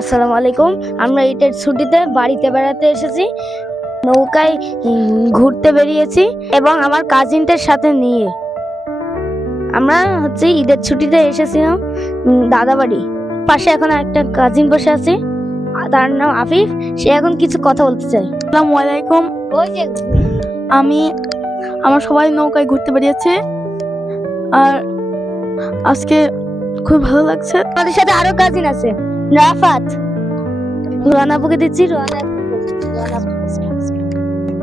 আসসালামু আলাইকুম। আমরা ঈদের ছুটিতে বাড়িতে বেড়াতে এসেছি, নৌকায় ঘুরতে বেরিয়েছি এবং আমার কাজিনদের সাথে নিয়ে আমরা ঈদের ছুটিতে এসেছিলাম দাদা বাড়ি। পাশে এখন একটা কাজিন বসে আছে, তার নাম আফিফ। সে এখন কিছু কথা বলতে চাই। আসসালামু আলাইকুম। আমি আমার সবাই নৌকায় ঘুরতে বেরিয়েছি, আর আজকে খুব ভালো লাগছে। আমাদের সাথে আরো কাজিন আছে, রাফাত। রোহানাপুকে দিচ্ছি।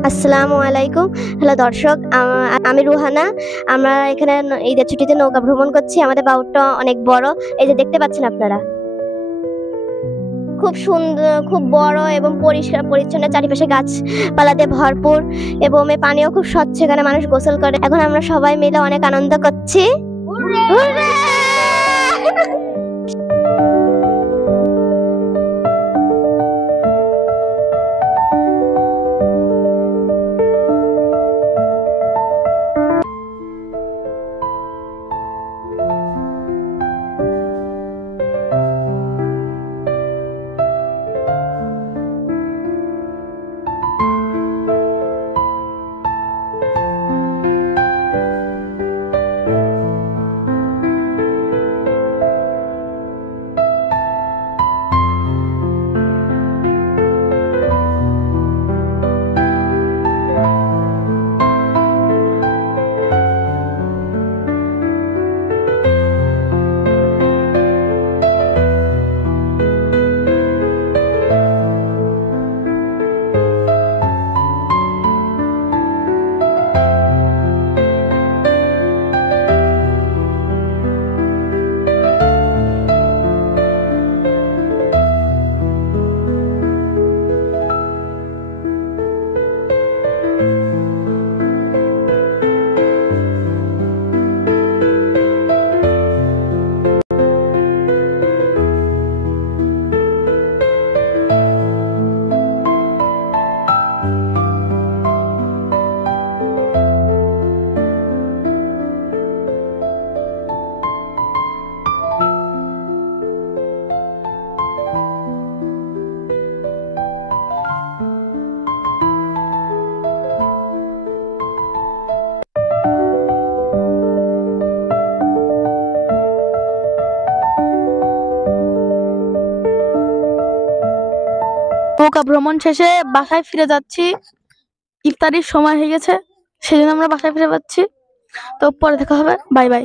আসসালামু আলাইকুম। হ্যালো দর্শক, আমি রুহানা। আমরা এখানে ঈদের ছুটিতে নৌকা ভ্রমণ করছি। আমাদের বাউটটা অনেক বড়, এই যে দেখতে পাচ্ছেন আপনারা। খুব সুন্দর, খুব বড় এবং পরিষ্কার পরিচ্ছন্ন, চারিপাশে গাছপালা দিয়ে ভরপুর এবং এই পানিও খুব স্বচ্ছ, এখানে মানুষ গোসল করে। এখন আমরা সবাই মিলে অনেক আনন্দ করছি। নৌকা ভ্রমণ শেষে বাসায় ফিরে যাচ্ছি। ইফতারির সময় হয়ে গেছে, সেজন্য আমরা বাসায় ফিরে যাচ্ছি। তো পরে দেখা হবে, বাই বাই।